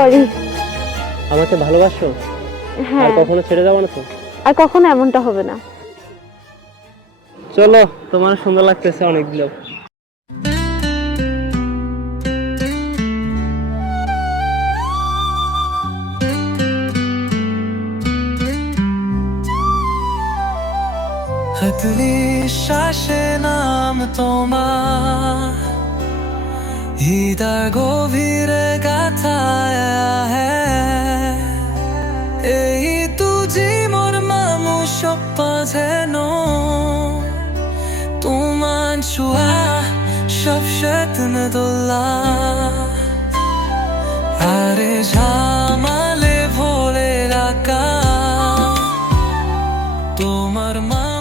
Sorry. আমাকে ভালোবাসো? আর হ্যাঁ, কখনো ছেড়ে যাবো না তো? আর কখনো এমনটা হবে না। চলো, তোমার সুন্দর লাগতেছে অনেকগুলো। হাতলি শ্বাসে নাম তোমার হৃদয় গভীরে গাথায়া হ্যায় এই তুজি মোর মানুষ যেন তোমার ছোঁয়া সব সতন দোলা আরে ঝামালে ভোলে রাখা তোমার মা